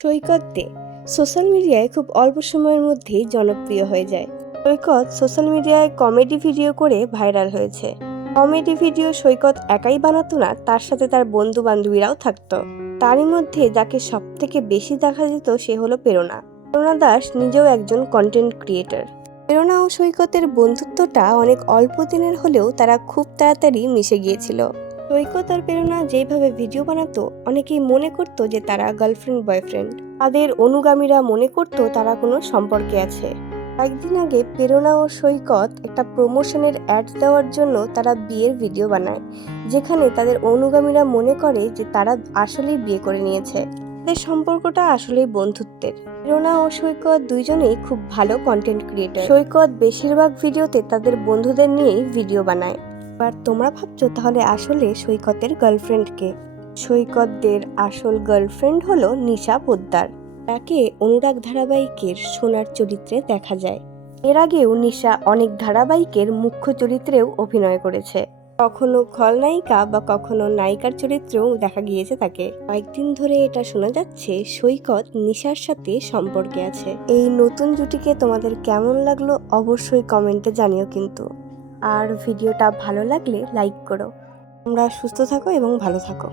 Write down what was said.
সৈকত দে social মিডিয়ায় খুব অল্প সময়ের মধ্যেই জনপ্রিয় হয়ে যায়। সৈকত সোশ্যাল মিডিয়ায় কমেডি ভিডিও করে ভাইরাল হয়েছে। কমেডি ভিডিও সৈকত একাই বানাতো না, তার সাথে তার বন্ধু বান্ধবীরাও থাকতো। তারই মধ্যে যাকে সব থেকে বেশি দেখা যেত সে হলো প্রেরণা। প্রেরণা দাস নিজেও একজন কন্টেন্ট ক্রিয়েটর। প্রেরণা ও সৈকতের বন্ধুত্বটা অনেক অল্প দিনের হলেও তারা খুব তাড়াতাড়ি মিশে গিয়েছিল। সৈকত আর প্রেরণা যেভাবে ভিডিও বানাতো, অনেকেই মনে করতো যে তারা গার্লফ্রেন্ড বয়ফ্রেন্ড। তাদের অনুগামীরা মনে করতো তারা কোনো সম্পর্কে আছে। কয়েকদিন আগে প্রেরণা ও সৈকত একটা প্রমোশনের অ্যাড দেওয়ার জন্য তারা বিয়ের ভিডিও বানায়, যেখানে তাদের অনুগামীরা মনে করে যে তারা আসলেই বিয়ে করে নিয়েছে। তাদের সম্পর্কটা আসলেই বন্ধুত্বের। প্রেরণা ও সৈকত দুইজনেই খুব ভালো কন্টেন্ট ক্রিয়েটর। সৈকত বেশিরভাগ ভিডিওতে তাদের বন্ধুদের নিয়েই ভিডিও বানায়। আর তোমরা ভাবছো তাহলে আসলে সৈকতের গার্লফ্রেন্ড কে? সৈকতদের আসল গার্লফ্রেন্ড হলো নিশা পোদ্দার। তাকে অনুরাগ ধারাবাহিকের সোনার চরিত্রে দেখা যায়। এর আগেও নিশা অনেক ধারাবাহিকের মুখ্য চরিত্রেও অভিনয় করেছে। কখনো খলনায়িকা বা কখনো নায়িকার চরিত্রেও দেখা গিয়েছে তাকে। কয়েকদিন ধরে এটা শোনা যাচ্ছে সৈকত নিশার সাথে সম্পর্কে আছে। এই নতুন জুটিকে তোমাদের কেমন লাগলো অবশ্যই কমেন্টে জানিও কিন্তু। আর ভিডিওটা ভালো লাগলে লাইক করো। তোমরা সুস্থ থাকো এবং ভালো থাকো।